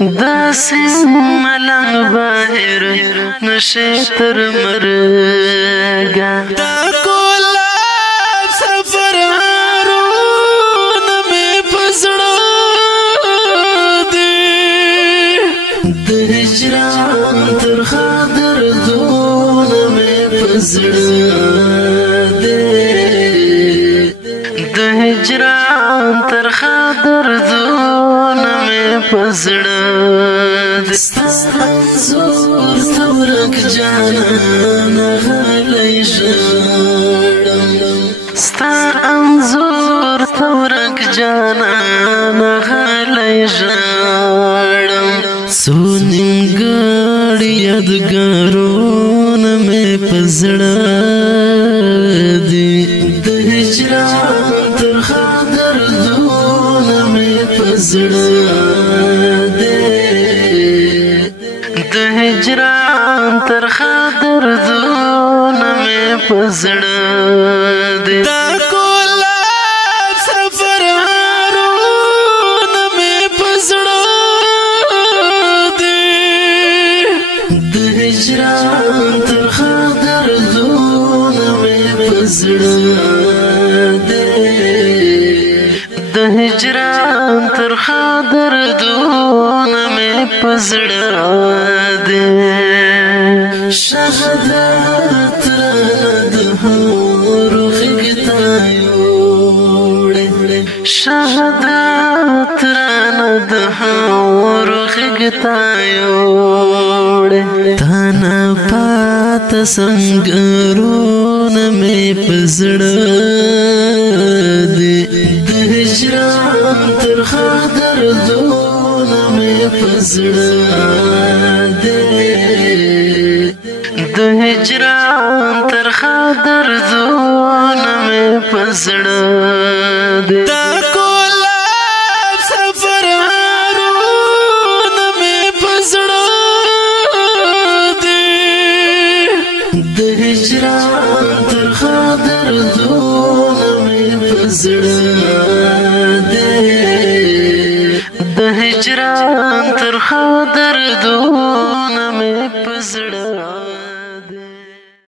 داسې ملنګ بهر نشي تر مرګه دا ګلاب سفر هارونه مې په زړه دي د هجران ترخه دردونه مې په زړه دي د هجران ترخه دردونه مې په زړه دي ستا انځور ته ورک جانانه غلی ژړم ستا انځور ته ورک جانانه غلی ژړم څو نیمګړي یادګارونه مې په زړه دي د هجران ترخه دردونه مې په زړه دي د هجران ترخه دردونه مې په زړه دي دا ګلاب سفر هارونه مې په زړه دي د هجران ترخه دردونه مې په زړه دي د هجران ترخه دردونه مې په زړه دي شهادت رانه د هورو خېږتا یوړې شهادت رانه د هورو خېږتا یوړې تا نه پاته سنګرونه مې په زړه دي د هجران ترخه دردونه مې په زړه دي د هجران ترخه دردونه مې په زړه